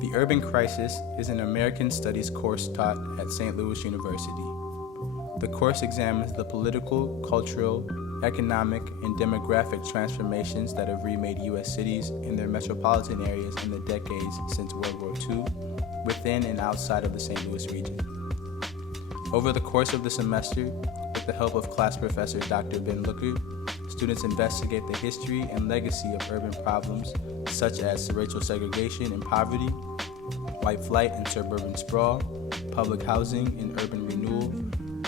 The Urban Crisis is an American Studies course taught at St. Louis University. The course examines the political, cultural, economic, and demographic transformations that have remade U.S. cities and their metropolitan areas in the decades since World War II, within and outside of the St. Louis region. Over the course of the semester, with the help of class professor Dr. Ben Looker, students investigate the history and legacy of urban problems such as racial segregation and poverty, white flight and suburban sprawl, public housing and urban renewal,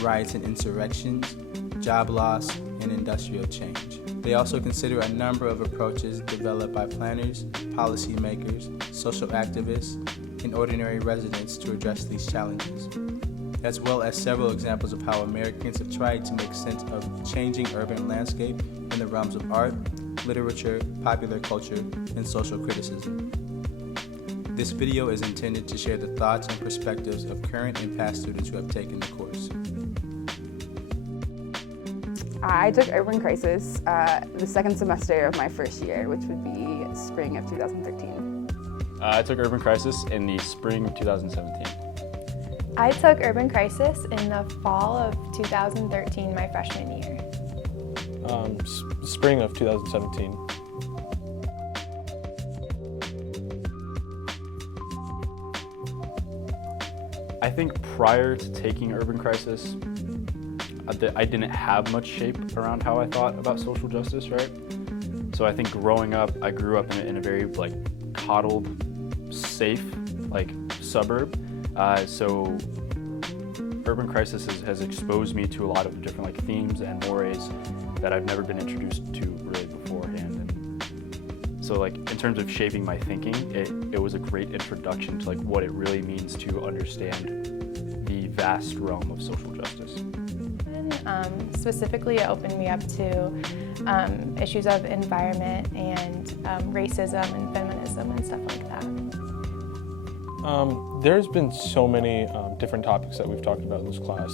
riots and insurrections, job loss, and industrial change. They also consider a number of approaches developed by planners, policymakers, social activists, and ordinary residents to address these challenges, as well as several examples of how Americans have tried to make sense of changing urban landscape in the realms of art, literature, popular culture, and social criticism. This video is intended to share the thoughts and perspectives of current and past students who have taken the course. I took Urban Crisis the second semester of my first year, which would be spring of 2013. I took Urban Crisis in the spring of 2017. I took Urban Crisis in the fall of 2013, my freshman year. Spring of 2017. I think prior to taking Urban Crisis, I didn't have much shape around how I thought about social justice, right? So I think growing up, I grew up in a very coddled, safe suburb. So Urban Crisis has exposed me to a lot of different themes and mores that I've never been introduced to really beforehand. And so in terms of shaping my thinking, it was a great introduction to what it really means to understand the vast realm of social justice. Specifically, it opened me up to issues of environment and racism and feminism and stuff like that. There's been so many different topics that we've talked about in this class.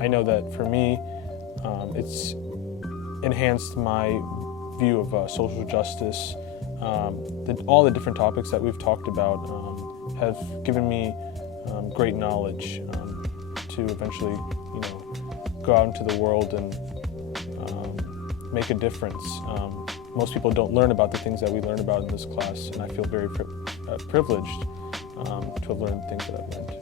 I know that for me, it's enhanced my view of social justice. All the different topics that we've talked about have given me great knowledge to eventually, go out into the world and make a difference. Most people don't learn about the things that we learn about in this class, and I feel very privileged to have learned the things that I've learned.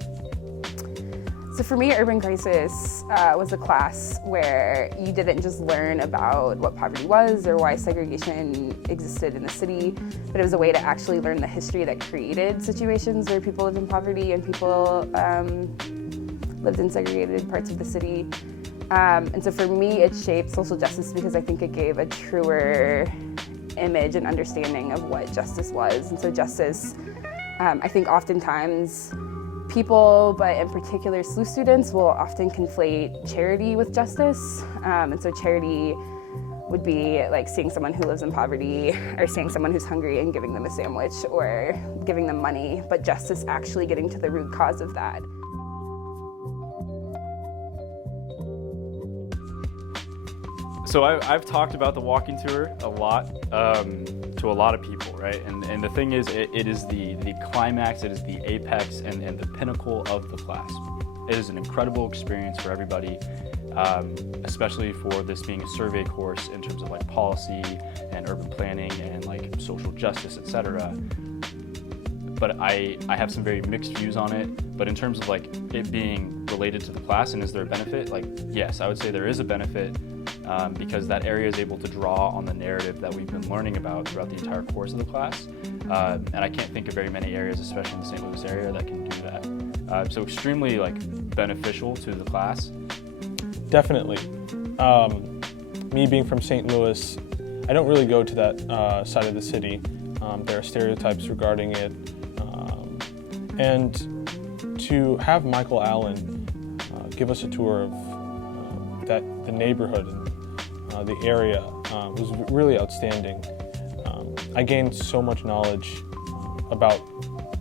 So for me, Urban Crisis was a class where you didn't just learn about what poverty was or why segregation existed in the city, but it was a way to actually learn the history that created situations where people lived in poverty and people lived in segregated parts of the city. And so for me, it shaped social justice because I think it gave a truer image and understanding of what justice was. And so justice, I think oftentimes people, but in particular SLU students, will often conflate charity with justice. And so charity would be seeing someone who lives in poverty or seeing someone who's hungry and giving them a sandwich or giving them money, but justice actually getting to the root cause of that. So I've talked about the walking tour a lot to a lot of people, right? And the thing is, it is the climax, it is the apex and the pinnacle of the class. It is an incredible experience for everybody, especially for this being a survey course in terms of policy and urban planning and social justice, etc. But I have some very mixed views on it. But in terms of it being related to the class and is there a benefit, yes, I would say there is a benefit. Because that area is able to draw on the narrative that we've been learning about throughout the entire course of the class. And I can't think of very many areas, especially in the St. Louis area, that can do that. So extremely beneficial to the class. Definitely. Me being from St. Louis, I don't really go to that side of the city. There are stereotypes regarding it. And to have Michael Allen give us a tour of the neighborhood and the area was really outstanding. I gained so much knowledge about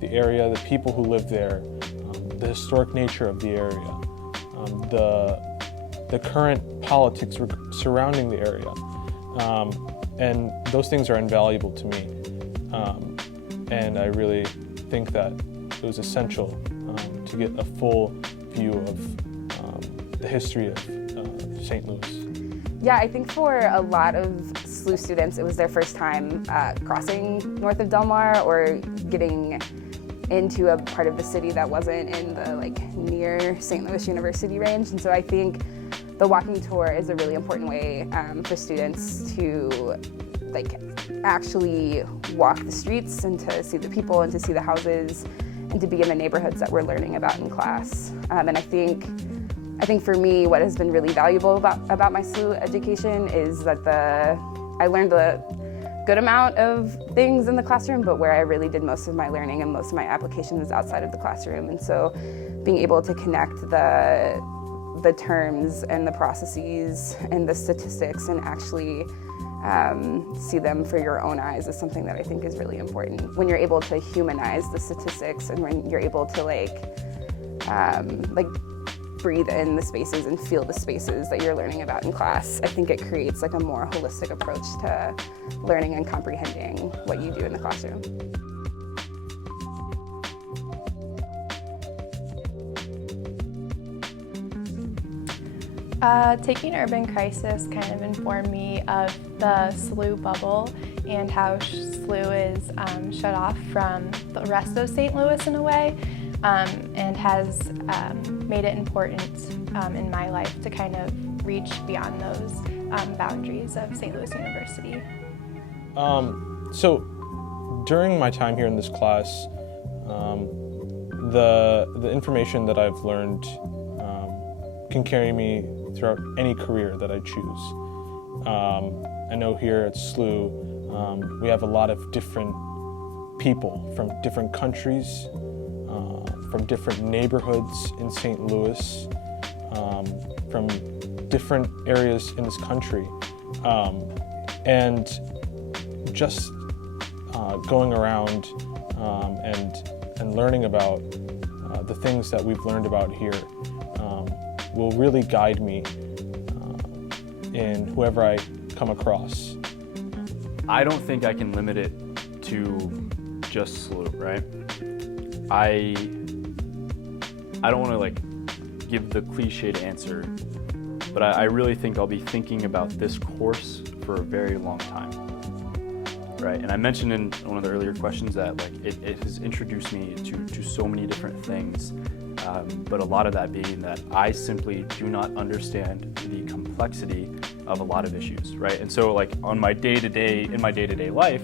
the area, the people who live there, the historic nature of the area, the current politics surrounding the area, and those things are invaluable to me. and I really think that it was essential to get a full view of the history of St. Louis. Yeah, I think for a lot of SLU students, it was their first time crossing north of Del Mar or getting into a part of the city that wasn't in the near St. Louis University range. And so I think the walking tour is a really important way for students to actually walk the streets and to see the people and to see the houses and to be in the neighborhoods that we're learning about in class. And I think for me, what has been really valuable about my SLU education is that I learned a good amount of things in the classroom, but where I really did most of my learning and most of my application was outside of the classroom. And so being able to connect the terms and the processes and the statistics and actually see them for your own eyes is something that I think is really important. When you're able to humanize the statistics and when you're able to breathe in the spaces and feel the spaces that you're learning about in class, I think it creates a more holistic approach to learning and comprehending what you do in the classroom. Taking Urban Crisis kind of informed me of the SLU bubble and how SLU is shut off from the rest of St. Louis in a way, and has made it important in my life to kind of reach beyond those boundaries of St. Louis University. So during my time here in this class, the information that I've learned can carry me throughout any career that I choose. I know here at SLU, we have a lot of different people from different countries, from different neighborhoods in St. Louis, from different areas in this country. And just going around and learning about the things that we've learned about here will really guide me in whoever I come across. I don't think I can limit it to just SLU, right? I don't want to give the cliched answer, but I really think I'll be thinking about this course for a very long time, right? And I mentioned in one of the earlier questions that it has introduced me to so many different things, but a lot of that being that I simply do not understand the complexity of a lot of issues, right? And so in my day-to-day life,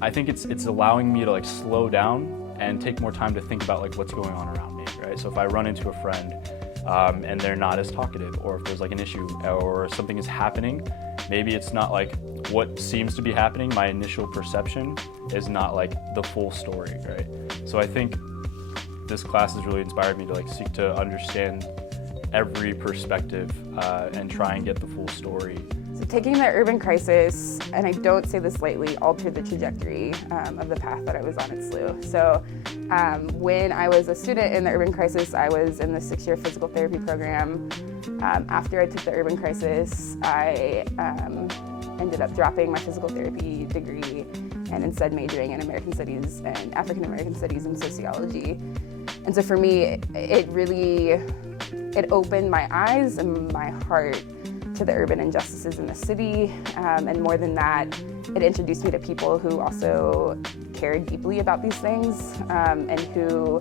I think it's allowing me to slow down and take more time to think about what's going on around me, right? So if I run into a friend and they're not as talkative, or if there's an issue or something is happening, maybe it's not what seems to be happening. My initial perception is not the full story, right? So I think this class has really inspired me to seek to understand every perspective and try and get the full story. So taking the Urban Crisis, and I don't say this lightly, altered the trajectory of the path that I was on at SLU. So when I was a student in the Urban Crisis, I was in the 6-year physical therapy program. After I took the Urban Crisis, I ended up dropping my physical therapy degree and instead majoring in American Studies and African American Studies and sociology. And so for me, it opened my eyes and my heart to the urban injustices in the city, and more than that, it introduced me to people who also cared deeply about these things, and who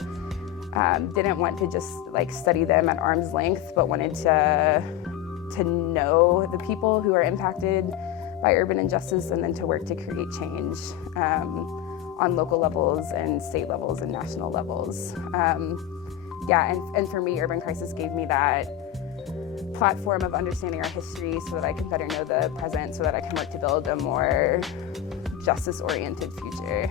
didn't want to just study them at arm's length, but wanted to know the people who are impacted by urban injustice and then to work to create change on local levels and state levels and national levels. And for me, Urban Crisis gave me that platform of understanding our history so that I can better know the present, so that I can work to build a more justice-oriented future.